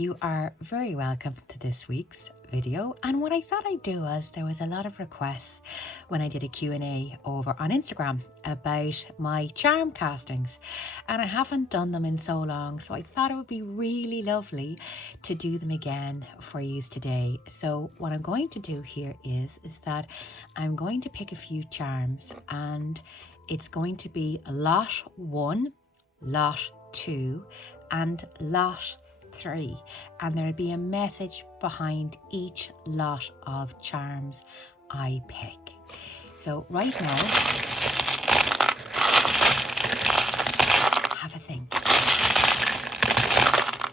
You are very welcome to this week's video. And what I thought I'd do was, there was a lot of requests when I did a Q&A over on Instagram about my charm castings, and I haven't done them in so long, so I thought it would be really lovely to do them again for you today. So what I'm going to do here is that I'm going to pick a few charms, and it's going to be lot 1, lot 2 and lot 3, and there'll be a message behind each lot of charms I pick. So right now, have a think.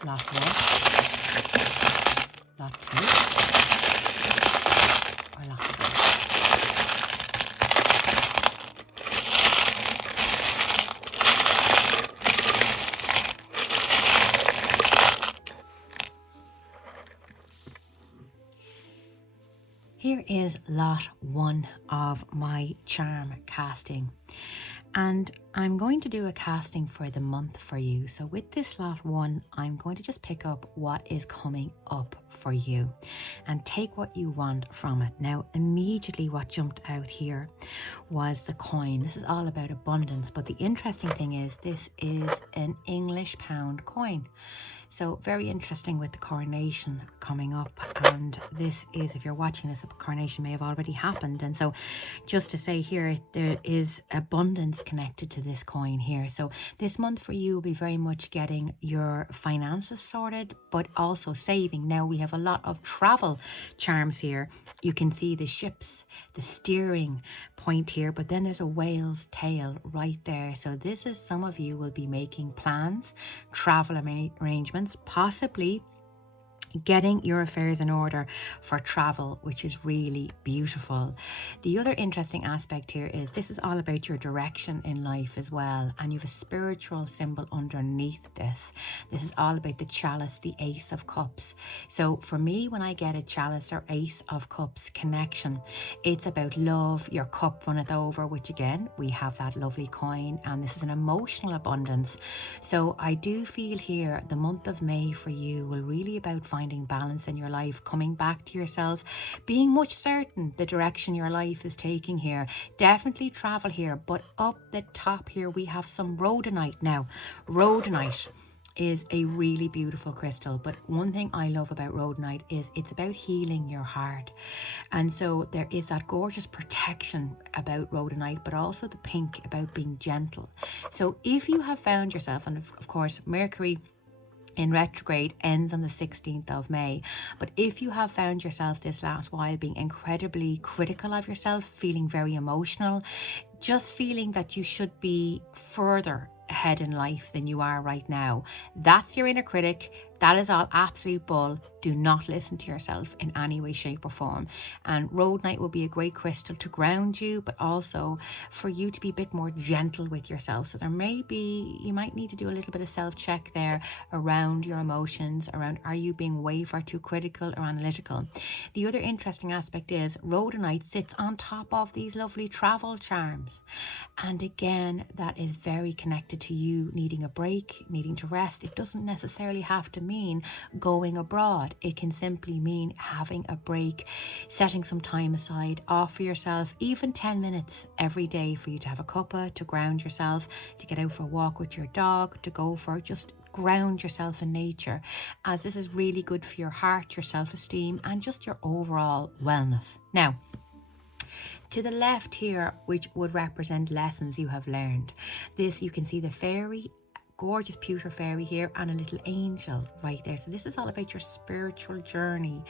Lot 1, lot 2, or lot 3. Here is lot 1 of my charm casting, and I'm going to do a casting for the month for you. So with this lot 1, I'm going to just pick up what is coming up for you and take what you want from it. Now, immediately what jumped out here was the coin. This is all about abundance, but the interesting thing is this is an English pound coin. So very interesting with the coronation coming up, and this is, if you're watching this, the coronation may have already happened. And so just to say here, there is abundance connected to this coin here. So this month for you will be very much getting your finances sorted, but also saving. Now we have a lot of travel charms here. You can see the ships, the steering point here, but then there's a whale's tail right there. So this is, some of you will be making plans, travel arrangements, possibly getting your affairs in order for travel, which is really beautiful. The other interesting aspect here is this is all about your direction in life as well, and you have a spiritual symbol underneath this. This is all about the chalice, the Ace of Cups. So for me, when I get a chalice or Ace of Cups connection, it's about love, your cup runneth over, which again, we have that lovely coin, and this is an emotional abundance. So I do feel here the month of May for you will really about finding balance in your life, coming back to yourself, being much certain the direction your life is taking here. Definitely travel here, but up the top here we have some rhodonite. Now, rhodonite is a really beautiful crystal, but one thing I love about rhodonite is it's about healing your heart. And so there is that gorgeous protection about rhodonite, but also the pink about being gentle. So if you have found yourself, and of course Mercury in retrograde ends on the 16th of May. But if you have found yourself this last while being incredibly critical of yourself, feeling very emotional, just feeling that you should be further ahead in life than you are right now, that's your inner critic. That is all absolute bull. Do not listen to yourself in any way, shape or form. And rhodonite will be a great crystal to ground you, but also for you to be a bit more gentle with yourself. So there may be, you might need to do a little bit of self-check there around your emotions, around are you being way far too critical or analytical. The other interesting aspect is rhodonite sits on top of these lovely travel charms. And again, that is very connected to you needing a break, needing to rest. It doesn't necessarily have to mean going abroad. It can simply mean having a break, setting some time aside, offer yourself even 10 minutes every day for you to have a cuppa, to ground yourself, to get out for a walk with your dog, to go for just ground yourself in nature, as this is really good for your heart, your self-esteem, and just your overall wellness. Now, to the left here, which would represent lessons you have learned, this you can see the fairy, gorgeous pewter fairy here, and a little angel right there. So this is all about your spiritual journey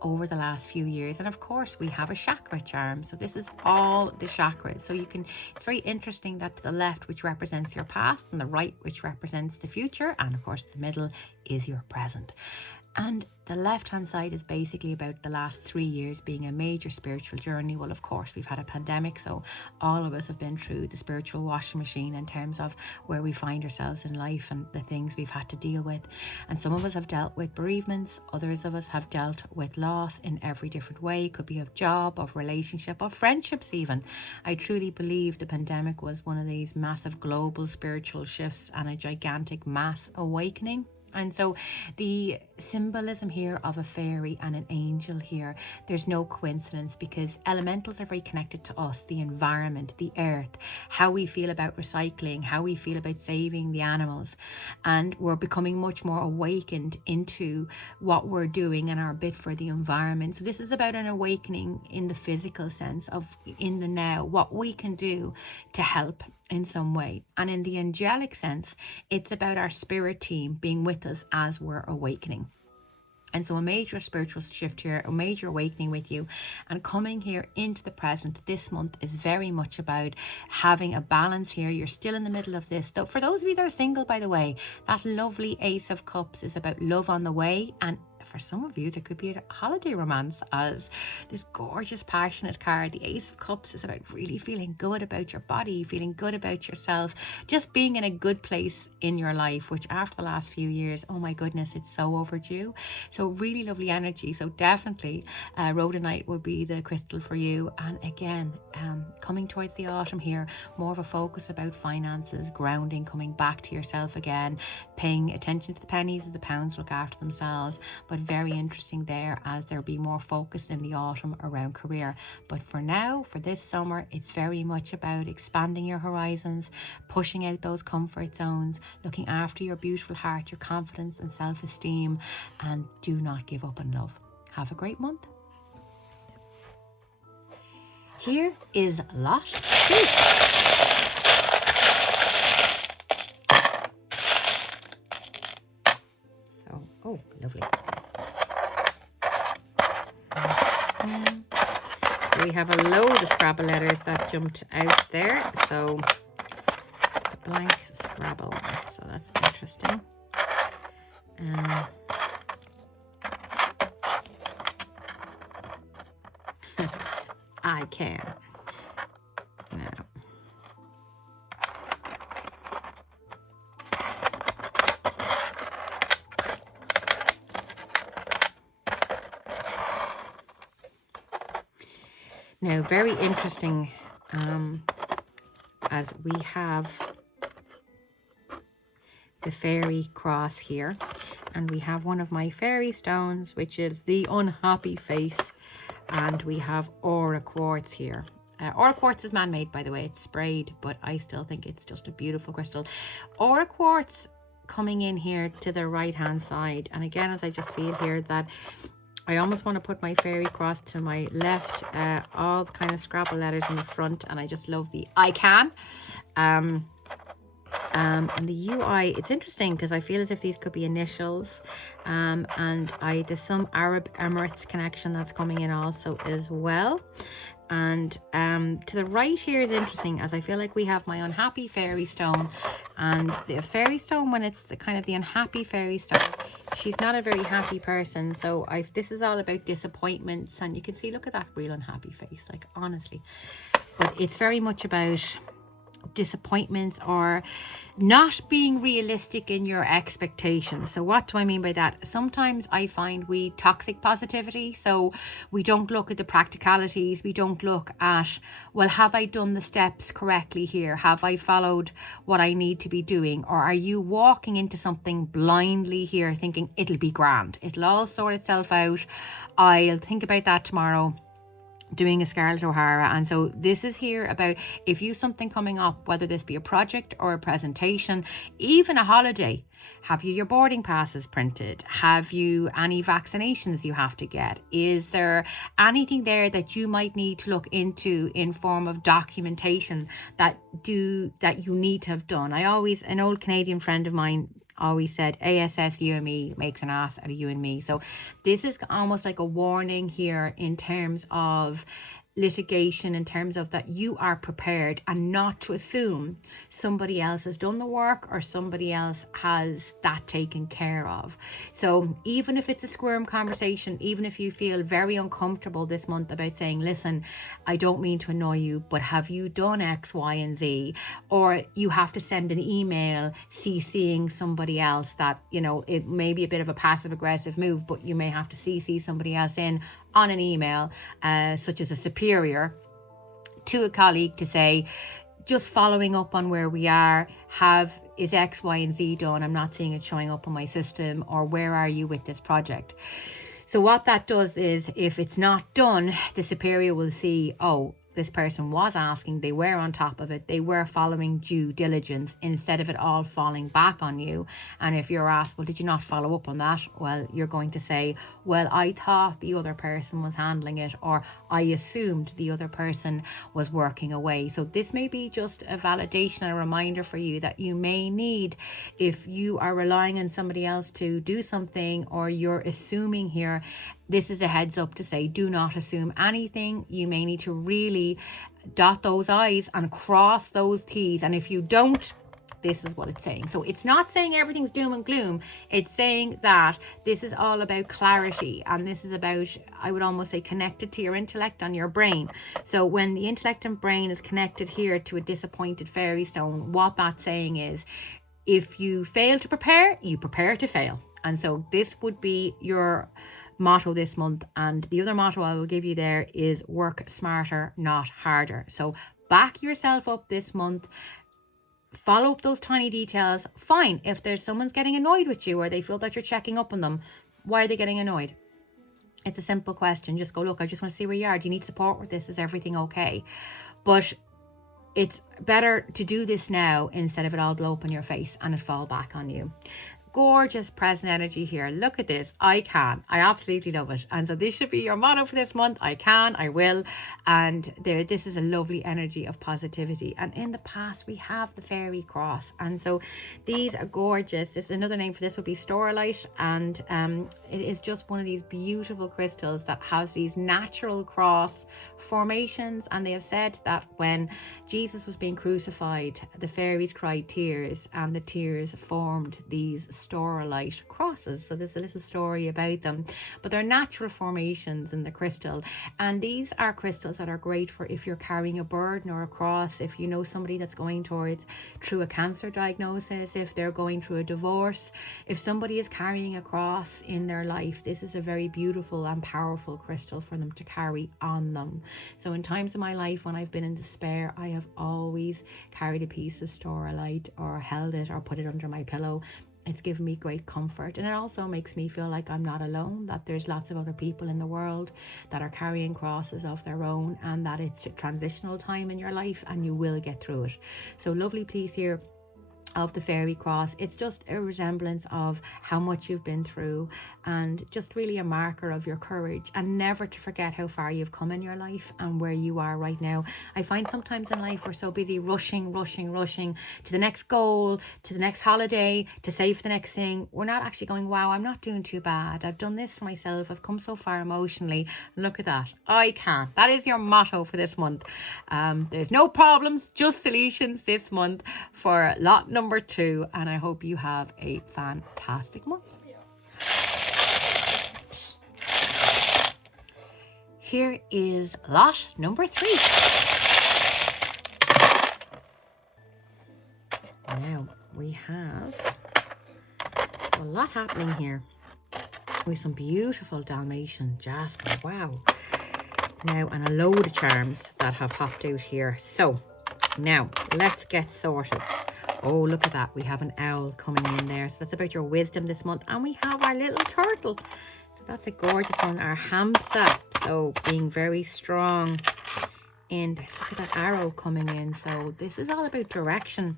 over the last few years. And of course we have a chakra charm, so this is all the chakras. So you can, it's very interesting that to the left, which represents your past, and the right, which represents the future, and of course the middle is your present. And the left hand side is basically about the last 3 years being a major spiritual journey. Well, of course, we've had a pandemic, so all of us have been through the spiritual washing machine in terms of where we find ourselves in life and the things we've had to deal with. And some of us have dealt with bereavements, others of us have dealt with loss in every different way. It could be of job, of relationship, of friendships even. I truly believe the pandemic was one of these massive global spiritual shifts and a gigantic mass awakening. And so the symbolism here of a fairy and an angel here, there's no coincidence, because elementals are very connected to us, the environment, the earth, how we feel about recycling, how we feel about saving the animals. And we're becoming much more awakened into what we're doing and our bit for the environment. So this is about an awakening in the physical sense of in the now, what we can do to help in some way. And in the angelic sense, it's about our spirit team being with us as we're awakening. And so a major spiritual shift here, a major awakening with you, and coming here into the present this month is very much about having a balance here. You're still in the middle of this. Though for those of you that are single, by the way, that lovely Ace of Cups is about love on the way. And for some of you, there could be a holiday romance as this gorgeous, passionate card. The Ace of Cups is about really feeling good about your body, feeling good about yourself, just being in a good place in your life, which after the last few years, oh my goodness, it's so overdue. So really lovely energy. So definitely rhodonite would be the crystal for you. And again, coming towards the autumn here, more of a focus about finances, grounding, coming back to yourself again, paying attention to the pennies as the pounds look after themselves. But very interesting there, as there'll be more focus in the autumn around career. But for now, for this summer, it's very much about expanding your horizons, pushing out those comfort zones, looking after your beautiful heart, your confidence and self-esteem, and do not give up on love. Have a great month. Here is lot 2. So, oh, lovely. So we have a load of Scrabble letters that jumped out there. So the blank Scrabble. So that's interesting. I can. Now. Now, very interesting, as we have the fairy cross here, and we have one of my fairy stones, which is the unhappy face, and we have aura quartz here. Aura quartz is man-made, by the way. It's sprayed, but I still think it's just a beautiful crystal. Aura quartz coming in here to the right-hand side, and again, as I just feel here that I almost want to put my fairy cross to my left, all the kind of Scrabble letters in the front, and I just love the I can. And the UI, it's interesting because I feel as if these could be initials, and there's some Arab Emirates connection that's coming in also as well. And to the right here is interesting, as I feel like we have my unhappy fairy stone, and the fairy stone, when it's the kind of the unhappy fairy stone, she's not a very happy person. So this is all about disappointments, and you can see, look at that real unhappy face, like honestly. But it's very much about disappointments or not being realistic in your expectations. So what do I mean by that? Sometimes I find we toxic positivity, so we don't look at the practicalities, we don't look at, well, have I done the steps correctly here, have I followed what I need to be doing, or are you walking into something blindly here thinking it'll be grand, it'll all sort itself out, I'll think about that tomorrow, doing a Scarlett O'Hara. And so this is here about, if you something coming up, whether this be a project or a presentation, even a holiday, have you your boarding passes printed? Have you any vaccinations you have to get? Is there anything there that you might need to look into in form of documentation that you need to have done? An old Canadian friend of mine always said, ASS you and me makes an ass out of you and me. So this is almost like a warning here in terms of litigation, in terms of that you are prepared, and not to assume somebody else has done the work or somebody else has that taken care of. So even if it's a squirm conversation, even if you feel very uncomfortable this month about saying, listen, I don't mean to annoy you, but have you done X, Y, and Z? Or you have to send an email CCing somebody else that, you know, it may be a bit of a passive aggressive move, but you may have to CC somebody else in on an email, such as a superior to a colleague, to say, just following up on where we are. Is X, Y, and Z done? I'm not seeing it showing up on my system. Or where are you with this project? So what that does is, if it's not done, the superior will see, oh, this person was asking, they were on top of it, they were following due diligence, instead of it all falling back on you. And if you're asked, well, did you not follow up on that? Well, you're going to say, well, I thought the other person was handling it, or I assumed the other person was working away. So this may be just a validation and a reminder for you that you may need, if you are relying on somebody else to do something, or you're assuming here, this is a heads up to say, do not assume anything. You may need to really dot those I's and cross those T's. And if you don't, this is what it's saying. So it's not saying everything's doom and gloom. It's saying that this is all about clarity. And this is about, I would almost say, connected to your intellect and your brain. So when the intellect and brain is connected here to a disappointed fairy stone, what that's saying is, if you fail to prepare, you prepare to fail. And so this would be your motto this month. And the other motto I will give you there is, work smarter, not harder. So back yourself up this month. Follow up those tiny details. Fine, if there's someone's getting annoyed with you, or they feel that you're checking up on them, why are they getting annoyed? It's a simple question. Just go, look, I just want to see where you are. Do you need support with this? Is everything okay? But it's better to do this now, instead of it all blow up in your face and it fall back on you. Gorgeous present energy here. Look at this. I can. I absolutely love it. And so this should be your motto for this month. I can, I will. And this is a lovely energy of positivity. And in the past, we have the fairy cross. And so these are gorgeous. This is another name for this would be Storalite. And it is just one of these beautiful crystals that has these natural cross formations. And they have said that when Jesus was being crucified, the fairies cried tears, and the tears formed these Storalite crosses. So there's a little story about them, but they're natural formations in the crystal. And these are crystals that are great for if you're carrying a burden or a cross, if you know somebody that's going through a cancer diagnosis, if they're going through a divorce, if somebody is carrying a cross in their life, this is a very beautiful and powerful crystal for them to carry on them. So in times of my life when I've been in despair, I have always carried a piece of Storalite, or held it, or put it under my pillow. It's given me great comfort, and it also makes me feel like I'm not alone, that there's lots of other people in the world that are carrying crosses of their own, and that it's a transitional time in your life and you will get through it. So lovely piece here of the fairy cross. It's just a resemblance of how much you've been through, and just really a marker of your courage, and never to forget how far you've come in your life and where you are right now. I find sometimes in life we're so busy rushing to the next goal, to the next holiday, to save the next thing. We're not actually going, wow, I'm not doing too bad. I've done this for myself. I've come so far emotionally. Look at that. I can. That is your motto for this month. There's no problems, just solutions this month for lot number 2, and I hope you have a fantastic month. Here is lot number 3. Now we have a lot happening here with some beautiful Dalmatian jasper. Wow. Now, and a load of charms that have popped out here. So now let's get sorted. Oh, look at that. We have an owl coming in there. So that's about your wisdom this month. And we have our little turtle. So that's a gorgeous one. Our hamsa. So being very strong. And look at that arrow coming in. So this is all about direction.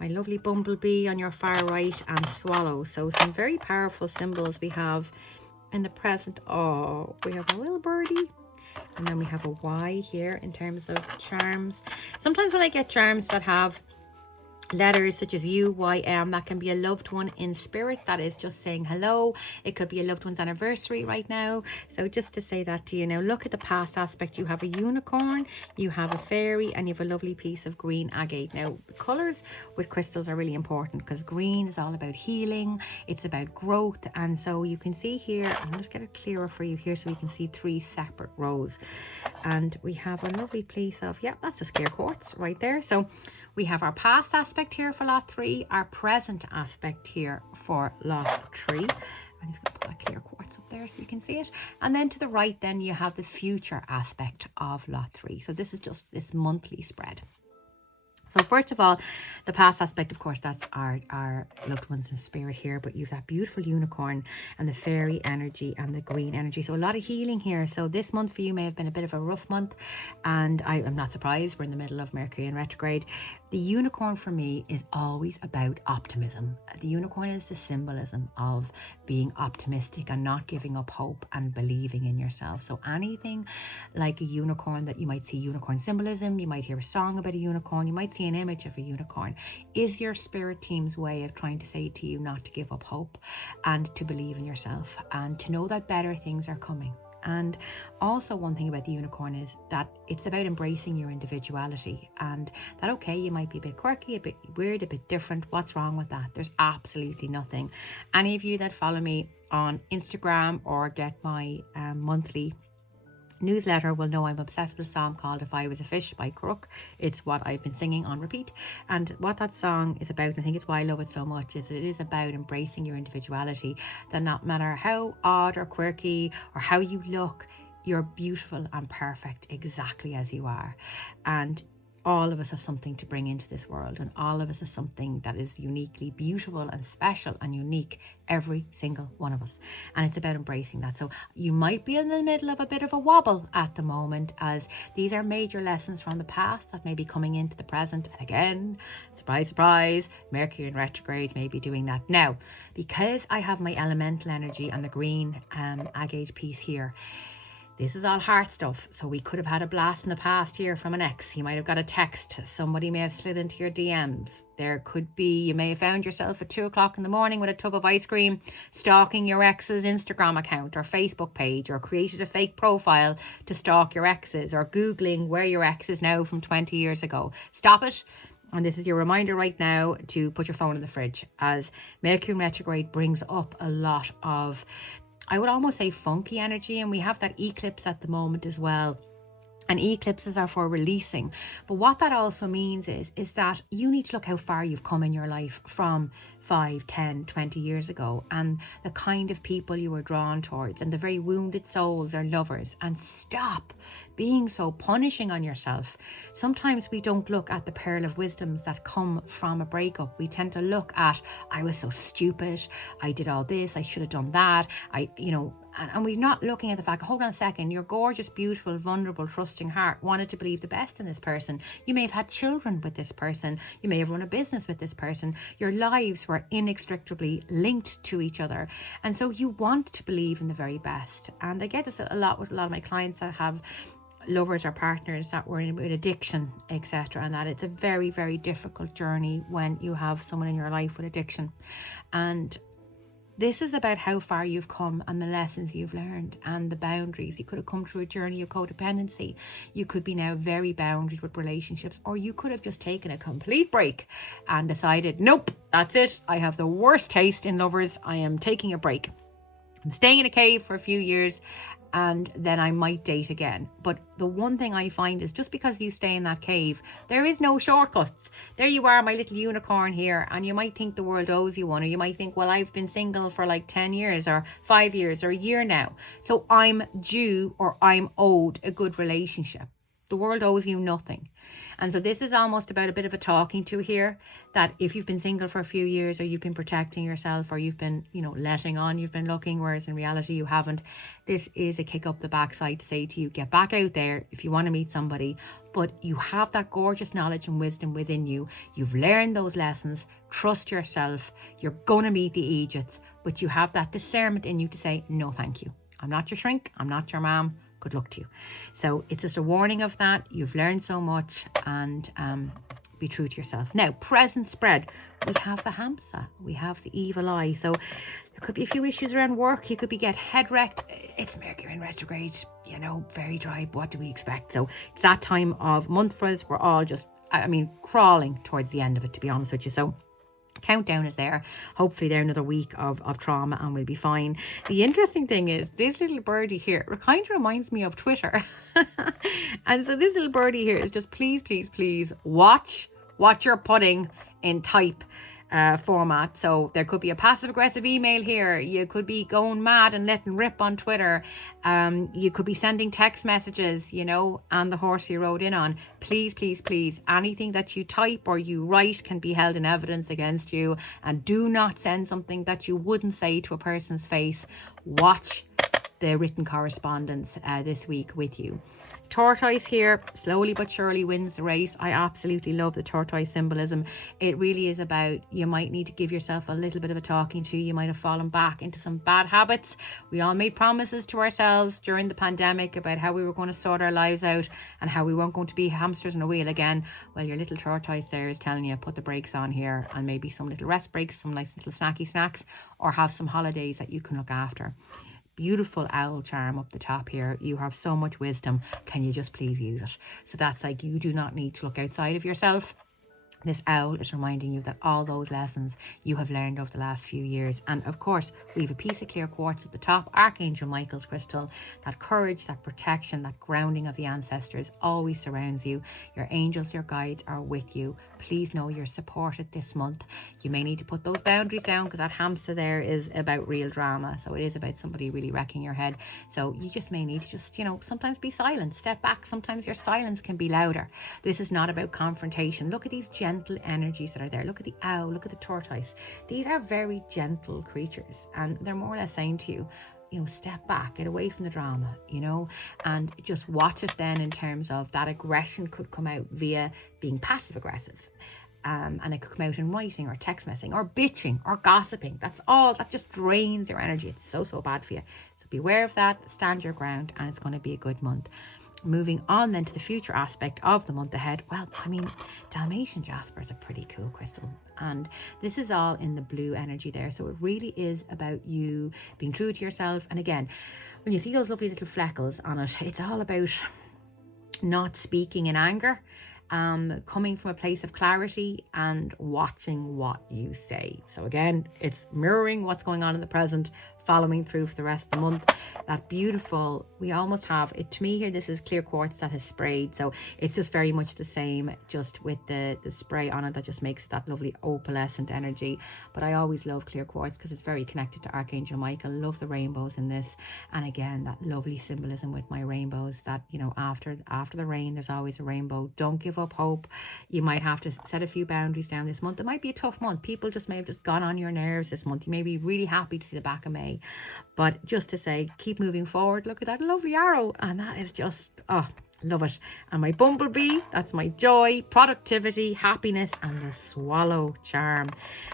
My lovely bumblebee on your far right, and swallow. So some very powerful symbols we have in the present. Oh, we have a little birdie. And then we have a Y here in terms of charms. Sometimes when I get charms that have letters such as U, Y, M, that can be a loved one in spirit that is just saying hello. It could be a loved one's anniversary right now. So just to say that to you. Now look at the past aspect. You have a unicorn, you have a fairy, and you have a lovely piece of green agate. Now the colors with crystals are really important, because green is all about healing, it's about growth. And so you can see here, I'll just get it clearer for you here so we can see 3 separate rows. And we have a lovely piece of, yeah, that's just clear quartz right there. So we have our past aspect here for lot 3, our present aspect here for lot 3. I'm just going to put that clear quartz up there so you can see it. And then to the right, then you have the future aspect of lot 3. So this is just this monthly spread. So first of all, the past aspect, of course, that's our loved ones in spirit here, but you've that beautiful unicorn and the fairy energy and the green energy. So a lot of healing here. So this month for you may have been a bit of a rough month, and I'm not surprised. We're in the middle of Mercury in retrograde. The unicorn for me is always about optimism. The unicorn is the symbolism of being optimistic and not giving up hope and believing in yourself. So anything like a unicorn that you might see unicorn symbolism, you might hear a song about a unicorn, you might see an image of a unicorn, is your spirit team's way of trying to say to you not to give up hope and to believe in yourself and to know that better things are coming. And also one thing about the unicorn is that it's about embracing your individuality, and that okay, you might be a bit quirky, a bit weird, a bit different. What's wrong with that? There's absolutely nothing. Any of you that follow me on Instagram or get my monthly newsletter will know I'm obsessed with a song called If I Was a Fish by Crook. It's what I've been singing on repeat, and what that song is about, and I think it's why I love it so much, is it is about embracing your individuality, that not matter how odd or quirky or how you look, you're beautiful and perfect exactly as you are. And all of us have something to bring into this world, and all of us is something that is uniquely beautiful and special and unique, every single one of us. And it's about embracing that. So you might be in the middle of a bit of a wobble at the moment, as these are major lessons from the past that may be coming into the present. And again, surprise, surprise, Mercury in retrograde may be doing that. Now, because I have my elemental energy and the green agate piece here, this is all heart stuff. So we could have had a blast in the past here from an ex. You might have got a text. Somebody may have slid into your DMs. There could be, you may have found yourself at 2 o'clock in the morning with a tub of ice cream, stalking your ex's Instagram account or Facebook page, or created a fake profile to stalk your exes, or Googling where your ex is now from 20 years ago. Stop it. And this is your reminder right now to put your phone in the fridge, as Mercury retrograde brings up a lot of, I would almost say, funky energy. And we have that eclipse at the moment as well. And eclipses are for releasing. But what that also means is that you need to look how far you've come in your life from 5, 10, 20 years ago, and the kind of people you were drawn towards, and the very wounded souls or lovers, and stop being so punishing on yourself. Sometimes we don't look at the pearl of wisdoms that come from a breakup. We tend to look at, I was so stupid, I did all this, I should have done that, and we're not looking at the fact, hold on a second, your gorgeous, beautiful, vulnerable, trusting heart wanted to believe the best in this person. You may have had children with this person. You may have run a business with this person. Your lives were inextricably linked to each other. And so you want to believe in the very best. And I get this a lot with a lot of my clients that have lovers or partners that were in with addiction, etc., and that it's a very, very difficult journey when you have someone in your life with addiction. And this is about how far you've come and the lessons you've learned and the boundaries. You could have come through a journey of codependency. You could be now very boundaried with relationships, or you could have just taken a complete break and decided, nope, that's it. I have the worst taste in lovers. I am taking a break. I'm staying in a cave for a few years, and then I might date again. But the one thing I find is, just because you stay in that cave, there is no shortcuts. There you are, my little unicorn here, and you might think the world owes you one, or you might think, well, I've been single for like 10 years or 5 years or a year now, so I'm due, or I'm owed a good relationship. The world owes you nothing. And so this is almost about a bit of a talking to here, that if you've been single for a few years, or you've been protecting yourself, or you've been, letting on, you've been looking, whereas in reality you haven't, this is a kick up the backside to say to you, get back out there if you want to meet somebody. But you have that gorgeous knowledge and wisdom within you. You've learned those lessons. Trust yourself. You're going to meet the Egypts, but you have that discernment in you to say, no, thank you. I'm not your shrink. I'm not your mom. Good luck to you. So it's just a warning of that. You've learned so much, and be true to yourself. Now, present spread. We have the Hamsa. We have the evil eye. So there could be a few issues around work. You could be get head wrecked. It's Mercury in retrograde, very dry. What do we expect? So it's that time of month for us. We're all just, crawling towards the end of it, to be honest with you. So countdown is there. Hopefully there another week of trauma, and we'll be fine. The interesting thing is, this little birdie here kind of reminds me of Twitter. And so this little birdie here is just, please, please, please watch what you're putting in type. format. So there could be a passive aggressive email here. You could be going mad and letting rip on Twitter. You could be sending text messages, you know, and the horse you rode in on. Please, please, please, anything that you type or you write can be held in evidence against you. And do not send something that you wouldn't say to a person's face. Watch the written correspondence this week with you. Tortoise here, slowly but surely wins the race. I absolutely love the tortoise symbolism. It really is about, you might need to give yourself a little bit of a talking to. You might have fallen back into some bad habits. We all made promises to ourselves during the pandemic about how we were going to sort our lives out and how we weren't going to be hamsters in a wheel again. Well, your little tortoise there is telling you, put the brakes on here, and maybe some little rest breaks, some nice little snacky snacks, or have some holidays that you can look after. Beautiful owl charm up the top here. You have so much wisdom. Can you just please use it? So that's like, you do not need to look outside of yourself. This owl is reminding you that all those lessons you have learned over the last few years. And of course, we have a piece of clear quartz at the top, Archangel Michael's crystal. That courage, that protection, that grounding of the ancestors always surrounds you. Your angels, your guides are with you. Please know you're supported this month. You may need to put those boundaries down, because that hamster there is about real drama. So it is about somebody really wrecking your head. So you just may need to just, you know, sometimes be silent, step back. Sometimes your silence can be louder. This is not about confrontation. Look at these gentle energies that are there. Look at the owl, look at the tortoise. These are very gentle creatures, and they're more or less saying to you, you know, step back, get away from the drama, you know, and just watch it then in terms of that aggression could come out via being passive aggressive. And it could come out in writing or text messaging or bitching or gossiping. That's all. That just drains your energy. It's so, so bad for you. So beware of that, stand your ground, and it's going to be a good month. Moving on then to the future aspect of the month ahead. Well, I mean, Dalmatian jasper is a pretty cool crystal, and this is all in the blue energy there. So it really is about you being true to yourself. And again, when you see those lovely little fleckles on it, it's all about not speaking in anger, coming from a place of clarity and watching what you say. So again, it's mirroring what's going on in the present, following through for the rest of the month. That beautiful, we almost have it to me here, this is clear quartz that has sprayed, so it's just very much the same, just with the spray on it that just makes that lovely opalescent energy. But I always love clear quartz because it's very connected to Archangel Michael. Love the rainbows in this, and again, that lovely symbolism with my rainbows, that, you know, after the rain there's always a rainbow. Don't give up hope. You might have to set a few boundaries down this month. It might be a tough month. People just may have just gone on your nerves this month. You may be really happy to see the back of May, but just to say, keep moving forward. Look at that lovely arrow, and that is just, oh, love it. And my bumblebee, that's my joy, productivity, happiness, and the swallow charm.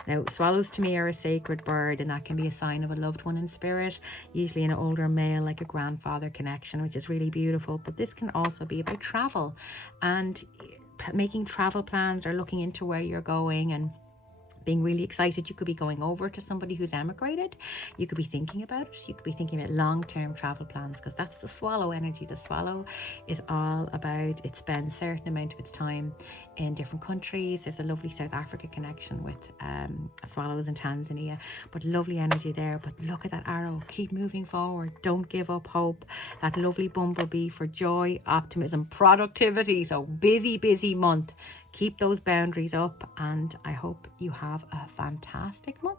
Now, swallows to me are a sacred bird, and that can be a sign of a loved one in spirit, usually an older male, like a grandfather connection, which is really beautiful. But this can also be about travel and making travel plans, or looking into where you're going and being really excited. You could be going over to somebody who's emigrated. You could be thinking about it. You could be thinking about long-term travel plans, because that's the swallow energy. The swallow is all about, it spends a certain amount of its time in different countries. There's a lovely South Africa connection with swallows in Tanzania, but lovely energy there. But look at that arrow. Keep moving forward. Don't give up hope. That lovely bumblebee for joy, optimism, productivity. So busy month. Keep those boundaries up, and I hope you have a fantastic month.